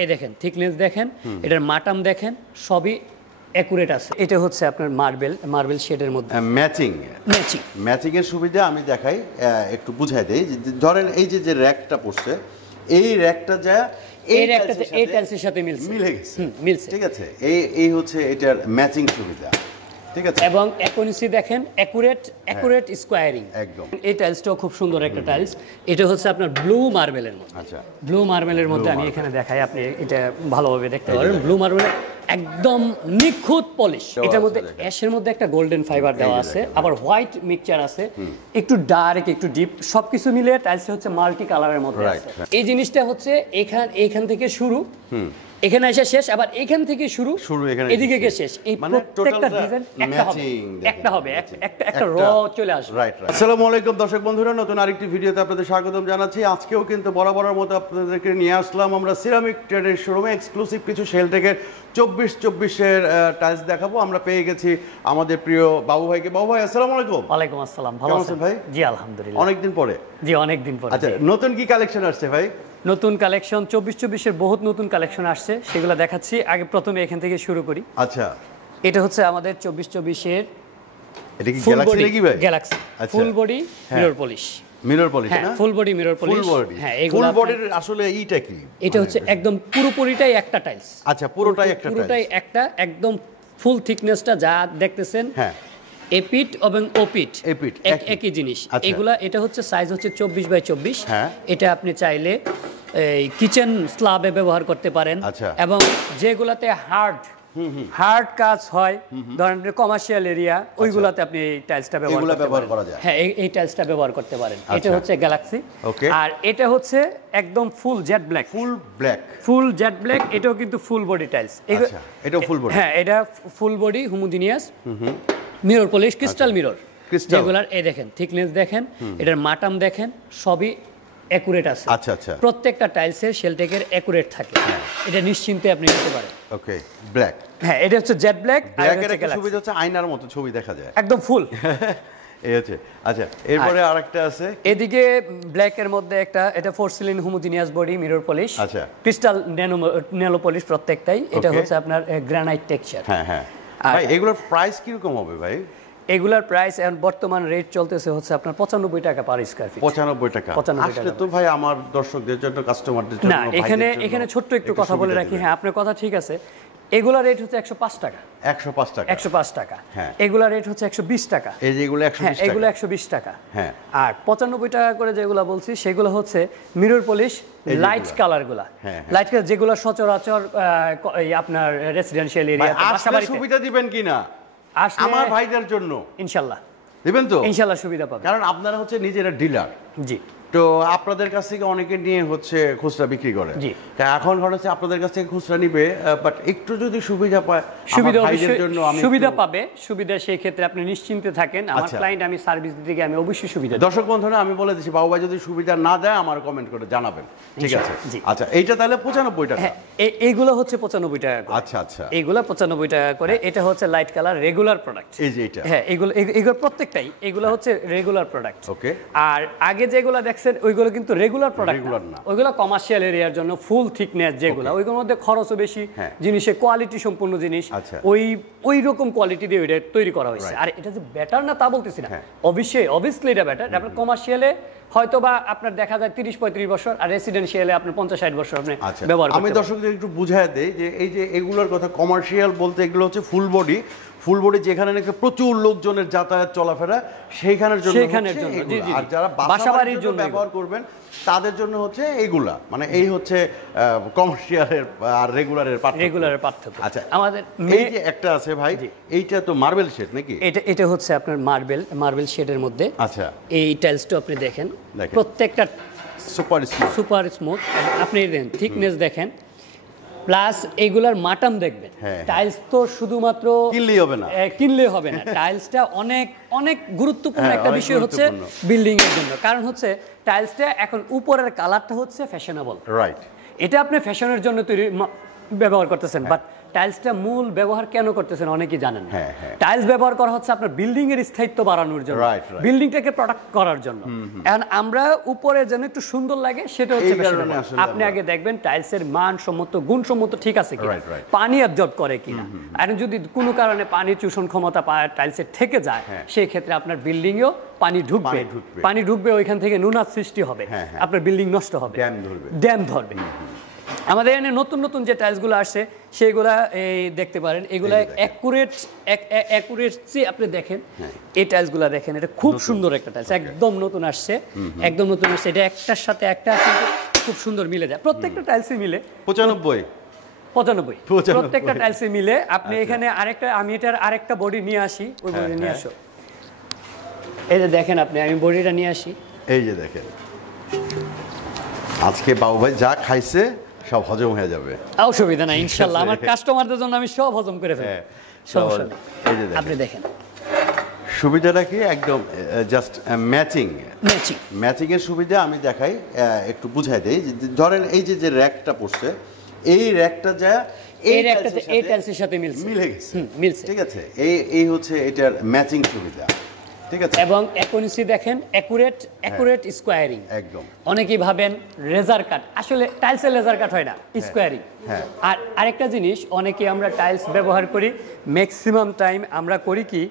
এই দেখেন থিকনেস দেখেন, এটার মাটাম দেখেন, সবই অ্যাকুরেট আছে। এটা হচ্ছে আপনার মার্বেল শেডের মধ্যে ম্যাচিং এর সুবিধা আমি দেখাই, একটু বুঝাই দেই। ধরেন এই যে র্যাকটা পড়ছে, এই র্যাকটা যা এই টাইলসের সাথে মিলছে, ঠিক আছে। এই হচ্ছে এটার ম্যাচিং সুবিধা, ঠিক আছে। এবং অ্যাকুরেসি দেখেন, অ্যাকুরেট স্কোয়ারিং একদম। এই টাইলসটাও খুব সুন্দর একটা টাইলস। এটা হচ্ছে আপনার ব্লু মার্বেলের মধ্যে। আচ্ছা, ব্লু মার্বেলের মধ্যে আমি এখানে দেখাই, আপনি এটা ভালোভাবে দেখতে পারেন। ব্লু মার্বেলের একদম নিখুঁত পলিশ। এটার মধ্যে অ্যাশের মধ্যে একটা গোল্ডেন ফাইবার দেওয়া আছে, আবার হোয়াইট মিক্সচার আছে, একটু ডার্ক একটু ডিপ, সবকিছু মিলে টাইলস হচ্ছে মাল্টি কালারের মধ্যে আছে। এই জিনিসটা হচ্ছে এখান থেকে শুরু, এখানে এসে শেষ, আবার এখান থেকে শুরু এদিকে গিয়ে শেষ। এই প্রত্যেকটা ডিজাইন একটা হবে, একটা র চলে আসবে। রাইট। আসসালামু আলাইকুম দর্শক বন্ধুরা, নতুন আরেকটি ভিডিওতে আপনাদের স্বাগতম জানাচ্ছি। আজকেও কিন্তু বরাবরের মতো আপনাদেরকে নিয়ে আসলাম আমরা সিরামিক ট্রেডের শোরুমে এক্সক্লুসিভ কিছু শেলটেকের 24-24 টাইলস দেখাবো। আমরা পেয়ে গেছি আমাদের প্রিয় বাবু ভাইকে। বাবু ভাই আসসালামু আলাইকুম। ওয়ালাইকুম আসসালাম। ভালো আছেন ভাই? জি আলহামদুলিল্লাহ। অনেকদিন পরে। জি অনেকদিন পরে। আচ্ছা, নতুন কি কালেকশন আসছে ভাই? নতুন কালেকশন 24-24 বহুত নতুন কালেকশন আসছে, সেগুলো দেখাচ্ছি। আগে প্রথমে এখান থেকে শুরু করি। আচ্ছা, এটা হচ্ছে আমাদের 24-24 এটা কি গ্যালাক্সি নাকি ভাই? Galaxy full body mirror polish. Mirror polish না? Full body mirror polish. হ্যাঁ, ফুল বডির আসলে এইটা কি? এটা হচ্ছে একদম পুরোপুরিটাই একটা টাইলস। আচ্ছা, পুরোটাই একটা একদম ফুল থিকনেসটা যা দেখতেছেন, হ্যাঁ, এপিট এবং ওপিট একই জিনিস। এটা হচ্ছে সাইজ হচ্ছে 24x24। এটা আপনি চাইলে এই কিচেন স্ল্যাবে ব্যবহার করতে পারেন, এবং যেগুলাতে হার্ড কাজ হয়, ধরেন কমার্শিয়াল এরিয়া, ওইগুলাতে আপনি এই টাইলসটা ব্যবহার করা যায়। হ্যাঁ, এই টাইলসটা ব্যবহার করতে পারেন। এটা হচ্ছে গ্যালাক্সি। আর এটা হচ্ছে একদম ফুল জেড ব্ল্যাক। এটাও কিন্তু ফুল বডি টাইলস। এটাও ফুল বডি। হ্যাঁ, এটা full body homogeneous mirror polish, crystal mirror যেগুলার। এই দেখেন থিকনেস দেখেন, এটার মাটাম দেখেন, সবই অ্যাকুরেট আছে। আচ্ছা, প্রত্যেকটা টাইলসের শেলটেকের অ্যাকুরেট থাকে। এটা নিশ্চিন্তে আপনি নিতে পারেন। ওকে, ব্ল্যাক। হ্যাঁ, এটা হচ্ছে জেড ব্ল্যাক। আর একটা সুবিধা হচ্ছে আয়নার মতো ছবি দেখা যায় একদম ফুল। এই হচ্ছে। আচ্ছা, এরপরে আরেকটা আছে এদিকে ব্ল্যাক এর মধ্যে একটা, এটা porcelain homogeneous body mirror polish. আচ্ছা, ক্রিস্টাল ন্যানো পলিশ প্রত্যেকটাই। এটা হচ্ছে আপনার গ্রানাইট টেক্সচার। হ্যাঁ। ভাই এগুলোর প্রাইস কি রকম হবে ভাই? এগুলার প্রাইস এখন বর্তমান রেট চলতেছে হচ্ছে আপনার 95 টাকা পার স্কয়ার ফিট। 95 টাকা। আসলে তো ভাই আমার দর্শকদের জন্য, কাস্টমারদের জন্য, না, এখানে ছোট্ট একটু কথা বলে রাখি। হ্যাঁ, আপনার কথা ঠিক আছে। এগুলার রেট হচ্ছে 105 টাকা। 105 টাকা। হ্যাঁ, এগুলার রেট হচ্ছে 120 টাকা। এই যে এগুলো 120 টাকা। এগুলো 120 টাকা। হ্যাঁ, আর 95 টাকা করে যেগুলো বলছি সেগুলো হচ্ছে মিরর পলিশ লাইট কালারগুলা। লাইট কালার যেগুলো সচরাচর আপনার রেসিডেন্সিয়াল এরিয়াতে বাসাবাড়িতে সুবিধা দিবেন কিনা আমার ভাইদের জন্য? ইনশাআল্লাহ দিবেন তো? ইনশাআল্লাহ সুবিধা পাবেন, কারণ আপনারা হচ্ছে নিজেরা ডিলার। জি। তো আপনাদের কাছ থেকে অনেকে নিয়ে হচ্ছে খুচরা বিক্রি করে। এখন হচ্ছে আপনাদের কাছ থেকে খুচরা নিবে, বাট একটু যদি সুবিধা পায়, সুবিধা পাবে। সুবিধা সেই ক্ষেত্রে আপনি নিশ্চিন্তে থাকেন। আমার ক্লায়েন্ট, আমি সার্ভিস দিতে গিয়ে আমি অবশ্যই সুবিধা। দর্শক বন্ধুরা, আমি বলে দিচ্ছি, বাবু ভাই যদি সুবিধা না দেয় আমার কমেন্ট করে জানাবেন, ঠিক আছে? আচ্ছা, এইটা তাহলে 95 টাকা। এইগুলো হচ্ছে 95 টাকা করে। আচ্ছা, এইগুলো 95 টাকা করে। এটা হচ্ছে লাইট কালার রেগুলার প্রোডাক্ট। এই যে এটা, হ্যাঁ, এগুলো প্রত্যেকটাই এগুলো হচ্ছে রেগুলার প্রোডাক্ট। ওকে। আর আগে যেগুলো দেখছেন ওইগুলো কিন্তু রেগুলার প্রোডাক্ট না, ওইগুলো কমার্শিয়াল এরিয়ার জন্য ফুল থিকনেস যেগুলো, ওইগুলোর মধ্যে খরচও বেশি, জিনিসের কোয়ালিটি সম্পূর্ণ জিনিস, ওই রকম কোয়ালিটি দিয়ে ওইটা তৈরি করা হয়েছে। আর এটা যে বেটার না তা বলতেছি না, অবভিয়াসলি এটা বেটার। আপনার কমার্শিয়ালে হয়তো বা আপনার দেখা যায় 30-35 বছর, আর রেসিডেন্সিয়ালে আপনার 50-60 বছর আপনি ব্যবহার করতে। আমি দর্শকদের একটু বুঝায় দেই যে এই যে এগুলোর কথা, কমার্শিয়াল বলতে এগুলো হচ্ছে ফুল বডি যেখানে নাকি প্রচুর লোকজনের যাতায়াত চলাফেরা, সেইখানের জন্য। আর যারা বাসাবাড়ির জন্য ব্যবহার করবেন তাদের জন্য হচ্ছে এইগুলা, মানে এই হচ্ছে কমার্শিয়ালের আর রেগুলারের পার্থক্য। আচ্ছা, আমাদের এই যে একটা আছে ভাই, এইটা তো মার্বেল শেড নাকি? এটা হচ্ছে আপনার মার্বেল শেডের মধ্যে। আচ্ছা, এই টাইলসটা আপনি দেখেন, প্রত্যেকটা সুপার স্মুথ। আপনি দেখেন থিকনেস দেখেন, প্লাস এগুলার মাটাম দেখবেন। টাইলস তো শুধুমাত্র কিনলেই হবে না, টাইলসটা অনেক গুরুত্বপূর্ণ একটা বিষয় হচ্ছে বিল্ডিং এর জন্য। কারণ হচ্ছে টাইলসটা এখন উপরের কালারটা হচ্ছে ফ্যাশনেবল। রাইট। এটা আপনি ফ্যাশনের জন্য তৈরি ব্যবহার করতেছেন, বাট টাইলসটা মূল ব্যবহার কেন করতেছেন অনেকেই জানেন না। টাইলস ব্যবহার করা হচ্ছে আপনার বিল্ডিং এর স্থায়িত্ব বাড়ানোর জন্য, বিল্ডিংটাকে প্রোটেক্ট করার জন্য। এখন আমরা উপরে যেন একটু সুন্দর লাগে সেটা হচ্ছে আপনি আগে দেখবেন টাইলসের মানসম্মত গুণসম্মত ঠিক আছে কিনা, পানি অ্যাবজর্ব করে কিনা। আর যদি কোনো কারণে পানি চুষণ ক্ষমতা টাইলসের থেকে যায় সেই ক্ষেত্রে আপনার বিল্ডিং এও পানি ঢুকবে ওইখান থেকে নুনার সৃষ্টি হবে, আপনার বিল্ডিং নষ্ট হবে, ড্যাম ধরবে। আমাদের এখানে নতুন নতুন যে টাইলসগুলো আসছে সেইগুলা এই দেখতে পারেন, এগুলা অ্যাকুরেসি আপনি দেখেন। এই টাইলসগুলো দেখেন, এটা খুব সুন্দর একটা টাইলস, একদম নতুন আসছে, একদম নতুন আসছে। এটা একটার সাথে একটা কিন্তু খুব সুন্দর মিলে যায়, প্রত্যেকটা টাইলসই মিলে 95 প্রত্যেকটা টাইলসই মিলে। আপনি এখানে আরেকটা, আমি এটার আরেকটা বডি নিয়ে আসি, ওই বডি নিয়ে আসো। এই যে দেখেন আপনি, আমি বডিটা নিয়ে আসি, এই যে দেখেন। আজকে বাবু ভাই যা খাইছে সব হজম হয়ে যাবে, অসুবিধা নাই ইনশাআল্লাহ। আমার কাস্টমারদের জন্য আমি সব হজম করে ফেলব, সমস্যা নেই। আপনি দেখেন সুবিধাটা কি, একদম জাস্ট ম্যাচিং এর সুবিধা আমি দেখাই, একটু বুঝাই দেই। ধরেন এই যে র্যাকটা পড়ছে, এই র্যাকটা যা এই টাইলসের সাথে মিলে গেছে, ঠিক আছে। এই হচ্ছে এটার ম্যাচিং সুবিধা, ঠিক আছে। এবং অ্যাকুরেসি দেখেন, অ্যাকুরেট স্কোয়ারিং। একদম, অনেকেই ভাবেন লেজার কাট, আসলে টাইলসের লেজার কাট হয় না, স্কোয়ারিং। আর আরেকটা জিনিস, অনেকে আমরা টাইলস ব্যবহার করি, ম্যাক্সিমাম টাইম আমরা করি কি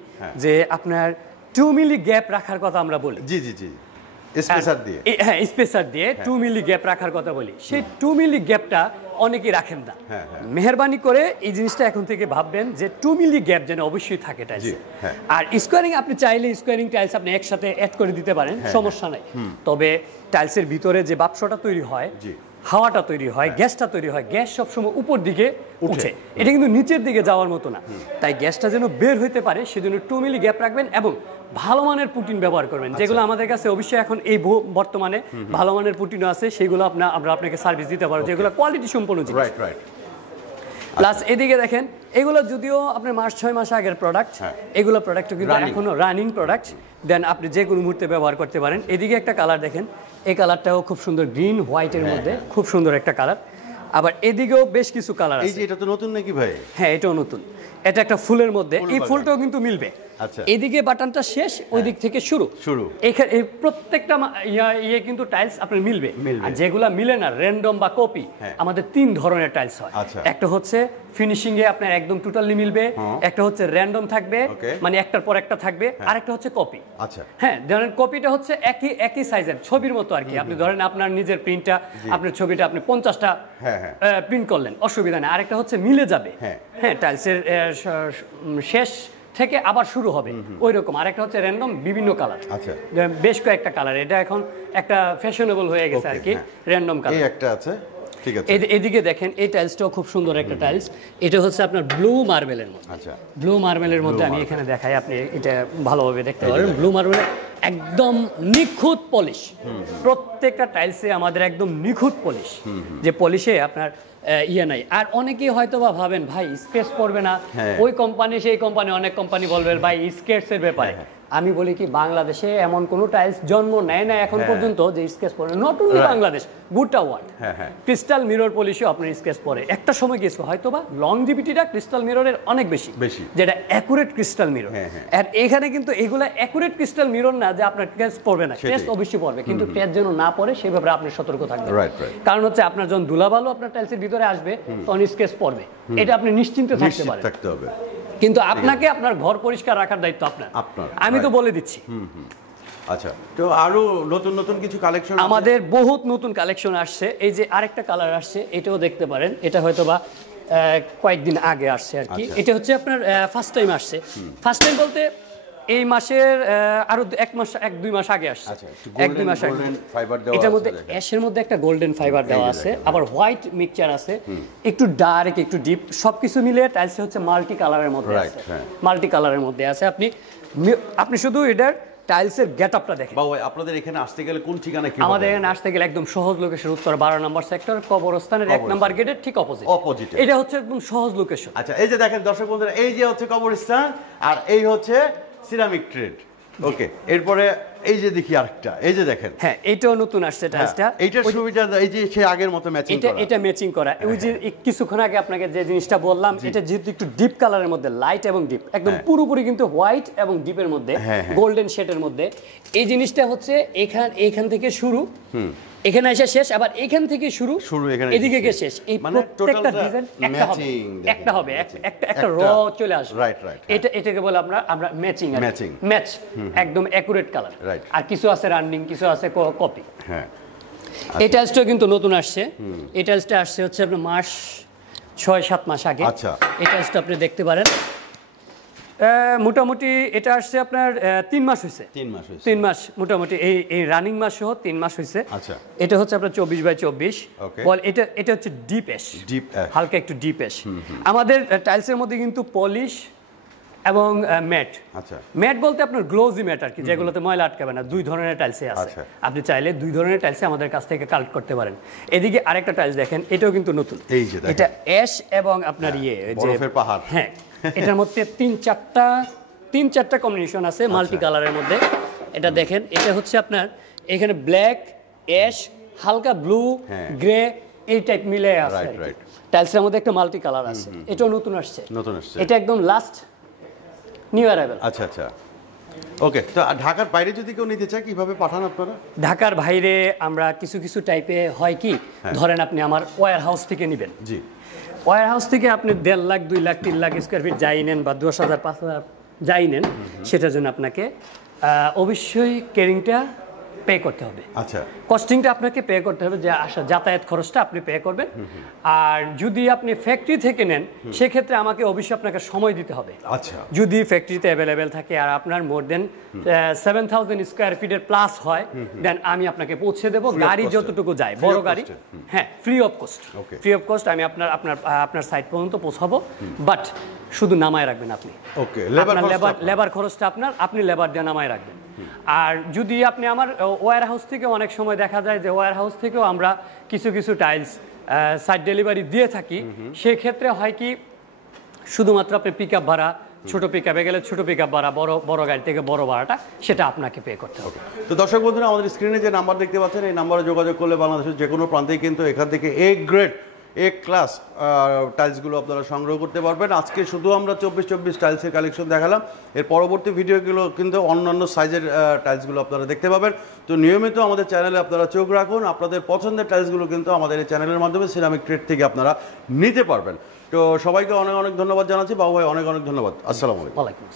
যে আপনার 2 মিলি গ্যাপ রাখার কথা আমরা বলি, স্পেসার দিয়ে 2 মিলি গ্যাপ রাখার কথা বলি। সেই 2 মিলি গ্যাপটা অনেকেই রাখেন না। মেহেরবানি করে এই জিনিসটা এখন থেকে ভাববেন যে 2 মিলি গ্যাপ যেন অবশ্যই থাকে টাইলসে। আর স্কোয়ারিং আপনি চাইলে স্কোয়ারিং টাইলস আপনি একসাথে অ্যাড করে দিতে পারেন, সমস্যা নাই। তবে টাইলসের ভিতরে যে বাষ্পটা তৈরি হয়, হাওয়াটা তৈরি হয়, গ্যাসটা তৈরি হয়, গ্যাস সবসময় উপর দিকে উঠে, এটা কিন্তু নিচের দিকে যাওয়ার মতো না। তাই গ্যাসটা যেন বের হইতে পারে সেজন্য 2 মিলি গ্যাপ রাখবেন এবং ভালো মানের পুটিন ব্যবহার করবেন, যেগুলো আমাদের কাছে অবশ্যই এখন এই বর্তমানে ভালো মানের পুটিনও আছে, সেগুলো আমরা আপনাকে সার্ভিস দিতে পারবো, যেগুলো কোয়ালিটি সম্পন্ন জিনিস। প্লাস এদিকে দেখেন, এগুলো যদিও আপনার 6 মাস আগের প্রোডাক্ট, এগুলো প্রোডাক্টও কিন্তু এখনো রানিং প্রোডাক্ট, দেন আপনি যে কোনো মুহূর্তে ব্যবহার করতে পারেন। এদিকে একটা কালার দেখেন, এই কালারটাও খুব সুন্দর, গ্রিন হোয়াইটের মধ্যে খুব সুন্দর একটা কালার। আবার এদিকেও বেশ কিছু কালার আছে। এই যে এটা তো নতুন নাকি ভাই? হ্যাঁ, এটাও নতুন। এটা একটা ফুলের মধ্যে, এই ফুলটাও কিন্তু মিলবে। এদিকে বাটনটা শেষ, ওই দিক থেকে শুরু। এই প্রত্যেকটা ইয়ে কিন্তু টাইলস আপনার মিলবে। আর যেগুলা মিলে না, র্যান্ডম বা কপি, আমাদের 3 ধরনের টাইলস হয়। একটা হচ্ছে ফিনিশিং এ আপনার একদম টোটালি মিলবে, একটা হচ্ছে র্যান্ডম থাকবে, মানে একটার পর একটা থাকবে, আর একটা হচ্ছে কপি। হ্যাঁ, ধরেন কপিটা হচ্ছে একই সাইজের, ছবির মতো আর কি। আপনি ধরেন আপনার নিজের প্রিন্টটা, আপনার ছবিটা আপনি 50টা প্রিন্ট করলেন, অসুবিধা নেই। আরেকটা হচ্ছে মিলে যাবে, হ্যাঁ, টাইলসের শেষ থেকে আবার শুরু হবে ওই রকম। আরেকটা হচ্ছে র্যান্ডম, বিভিন্ন কালার, বেশ কয়েকটা কালার। এটা এখন একটা ফ্যাশনেবল হয়ে গেছে আর কি, র্যান্ডম কালার। এই একটা আছে, ঠিক আছে। এদিকে দেখেন, এই টাইলসটাও খুব সুন্দর একটা টাইলস। এটা হচ্ছে আপনার ব্লু মার্বেলের মধ্যে। ব্লু মার্বেলের মধ্যে আমি এখানে দেখাই, আপনি এটা ভালোভাবে দেখতে পারেন। ব্লু মার্বেলের একদম নিখুঁত পলিশ, প্রত্যেকটা টাইলসে আমাদের একদম নিখুঁত পলিশ, যে পলিশে আপনার ইয়ে নাই। আর অনেকেই হয়তো বা ভাবেন ভাই স্কেচ পড়বে না, ওই কোম্পানি সেই কোম্পানি, অনেক কোম্পানি বলবে ভাই স্কেচের ব্যাপারে। আমি বলি কি, বাংলাদেশে এমন কোনো টাইলস জন্ম নেয় না এখন পর্যন্ত যে স্কেচ পড়ে। নট অনলি বাংলাদেশ, গোটা ওয়ার্ল্ড ক্রিস্টাল মিরর পলিশে আপনার স্কেচ পড়ে। একটা সময় গেছে হয়তো বা লংজিভিটিটা ক্রিস্টাল মিররের অনেক বেশি, যেটা অ্যাকুরেট ক্রিস্টাল মিরর। আর এখানে কিন্তু এগুলা অ্যাকুরেট ক্রিস্টাল মিরর না যে আপনার টেস্ট পড়বে না, টেস্ট অবশ্যই পড়বে, কিন্তু টেস্ট যেন না পড়ে সেই ব্যাপারে আপনি সতর্ক থাকবেন। কারণ হচ্ছে আপনার যখন ধুলাবালু আপনার টাইলসের ভিতরে আসবে তখন স্কেচ পড়বে, এটা আপনি নিশ্চিন্তে থাকতে পারেন। কিন্তু আপনাকে আপনার ঘর পরিষ্কার রাখার দায়িত্ব আপনার, আমি তো বলে দিচ্ছি। আচ্ছা, তো আরো নতুন নতুন কিছু কালেকশন আমাদের বহুত নতুন কালেকশন আসছে। এই যে আরেকটা কালার আসছে, এটাও দেখতে পারেন। এটা হয়তো বা কয়েকদিন আগে আসছে আর কি। এটা হচ্ছে আপনার ফার্স্ট টাইম আসছে। ফার্স্ট টাইম বলতে এই মাসের আরো 1-2 মাস আগে আসছে, 1-2 মাস আগে। এটার মধ্যে অ্যাশের মধ্যে একটা গোল্ডেন ফাইবার দেওয়া আছে, আবার হোয়াইট মিক্সচার আছে, একটু ডার্ক একটু ডিপ, সবকিছু মিলে টাইলসে হচ্ছে মাল্টি কালারের মধ্যে আছে, মাল্টি কালারের মধ্যে আছে। আপনি শুধু এটার টাইলসের গেটআপটা দেখেন। বাবা, আপনাদের এখানে আসতে গেলে কোন ঠিকানা কি? আমাদের এখানে আসতে গেলে একদম সহজ লোকেশন, উত্তর 12 নম্বর সেক্টর, কবরস্থানের 1 নম্বর গেটের ঠিক অপোজিট। এটা হচ্ছে একদম সহজ লোকেশন। আচ্ছা, এই যে দেখেন দর্শক বন্ধুরা, এই যে হচ্ছে কবরস্থান আর এই হচ্ছে সিরামিক ট্রেড। ওকে, এরপরে এই যে দেখি আরেকটা, এই যে দেখেন, হ্যাঁ এটাও নতুন আসছে টাইলসটা। এইটার সুবিধা এই যে সে আগের মতো ম্যাচিং করা, এটা ম্যাচিং করা। ওই যে কিছুক্ষণ আগে আপনাকে যে জিনিসটা বললাম, এটা যেহেতু একটু ডিপ কালারের মধ্যে, লাইট এবং ডিপ, একদম পুরোপুরি কিন্তু হোয়াইট এবং ডিপের মধ্যে, গোল্ডেন শেডের মধ্যে। এই জিনিসটা হচ্ছে এখান থেকে শুরু, এখানে এসে শেষ, আবার এখান থেকে শুরু এদিকে গিয়ে শেষ। এই প্রত্যেকটা ডিজাইন একটা হবে, একটা র চলে আসবে। এটাকে বলে আমরা ম্যাচিং, ম্যাচ, একদম অ্যাকুরেট কালার। আর কিছু আছে রানিং, কিছু আছে কপি। হ্যাঁ, এই টাইলসটা কিন্তু নতুন আসছে। এই টাইলসটা আসছে হচ্ছে আপনার মাস 6-7 মাস আগে। আচ্ছা, এই টাইলসটা আপনি দেখতে পারেন। মোটামুটি এটা আসছে আপনার 3 মাস হয়েছে। 3 মাস মোটামুটি, এই রানিং মাস সহ 3 মাস হয়েছে। আচ্ছা, এটা হচ্ছে আপনার 24x24 বল। এটা হচ্ছে ডিপ অ্যাশ, হালকা একটু ডিপ অ্যাশ। আমাদের টাইলসের মধ্যে কিন্তু পলিশ এবং ম্যাট। আচ্ছা, ম্যাট বলতে আপনার গ্লোজি ম্যাট আর কি, যেগুলোতে ময়লা আটকাবে না। 2 ধরনের টাইলসে আছে। আপনি চাইলে 2 ধরনের টাইলসে আমাদের কাছ থেকে কালেক্ট করতে পারেন। এদিকে আরেকটা টাইলস দেখেন, এটাও কিন্তু নতুন। এটা অ্যাশ এবং আপনার বরফের পাহাড়। হ্যাঁ, এটার মধ্যে 3-4টা কম্বিনেশন আছে মাল্টি কালারের মধ্যে। এটা দেখেন, এটা হচ্ছে আপনার এখানে ব্ল্যাক, অ্যাশ, হালকা ব্লু, গ্রে, এই টাইপ মিলে আছে। টাইলসের মধ্যে একটা মাল্টি কালার আছে। এটাও নতুন আসছে। এটা একদম লাস্ট নিউ অ্যারাইভাল। আচ্ছা আচ্ছা, ওকে। তো ঢাকার বাইরে যদি কেউ নিতে চায় কিভাবে পাঠান আপনারা? ঢাকার বাইরে আমরা কিছু টাইপে হয় কি, ধরেন আপনি আমার ওয়্যার হাউস থেকে নেবেন। জি, ওয়্যার হাউস থেকে আপনি 1.5 লাখ, 2 লাখ, 3 লাখ স্কোয়ার ফিট যাই নেন, বা 10,000, 5,000 যাই নেন, সেটার জন্য আপনাকে অবশ্যই কেরিংটা পে করতে হবে। আচ্ছা, কস্টিংটা আপনাকে পে করতে হবে, যে যাতায়াত খরচটা আপনি পে করবেন। আর যদি আপনি ফ্যাক্টরি থেকে নেন, সেক্ষেত্রে আমাকে অবশ্যই আপনাকে সময় দিতে হবে। আচ্ছা, যদি ফ্যাক্টরিতে অ্যাভেলেবেল থাকে আর আপনার মোর দেন 7,000 স্কোয়ার ফিটের প্লাস হয়, দেন আমি আপনাকে পৌঁছে দেবো। গাড়ি যতটুকু যায়, বড় গাড়ি, হ্যাঁ, ফ্রি অফ কস্ট আমি আপনার সাইট পর্যন্ত পৌঁছাবো। বাট শুধু নামায় রাখবেন আপনি। ওকে, লেবার খরচটা আপনি লেবার দিয়ে নামায় রাখবেন। আর যদি আপনি আমার ওয়্যার হাউস থেকে, অনেক সময় দেখা যায় যে ওয়্যার হাউস থেকেও আমরা কিছু টাইলস সাইট ডেলিভারি দিয়ে থাকি। সেক্ষেত্রে হয় কি, শুধুমাত্র আপনি পিক আপ ভাড়া, ছোট পিক আপে গেলে ছোট পিক আপ ভাড়া, বড় গাড়ি থেকে বড় ভাড়াটা সেটা আপনাকে পে করতে হবে। তো দর্শক বন্ধুরা, আমাদের স্ক্রিনে যে নাম্বার দেখতে পাচ্ছেন, এই নাম্বারে যোগাযোগ করলে বাংলাদেশের যে কোনো প্রান্তেই কিন্তু এখান থেকে এ ক্লাস টাইলসগুলো আপনারা সংগ্রহ করতে পারবেন। আজকে শুধু আমরা 24x24 টাইলসের কালেকশন দেখালাম। এর পরবর্তী ভিডিওগুলো কিন্তু অন্যান্য সাইজের টাইলসগুলো আপনারা দেখতে পাবেন। তো নিয়মিত আমাদের চ্যানেলে আপনারা চোখ রাখুন। আপনাদের পছন্দের টাইলসগুলো কিন্তু আমাদের এই চ্যানেলের মাধ্যমে সিরামিক ট্রেড থেকে আপনারা নিতে পারবেন। তো সবাইকে অনেক ধন্যবাদ জানাচ্ছি। বাবু ভাই, অনেক ধন্যবাদ। আসসালামু আলাইকুম।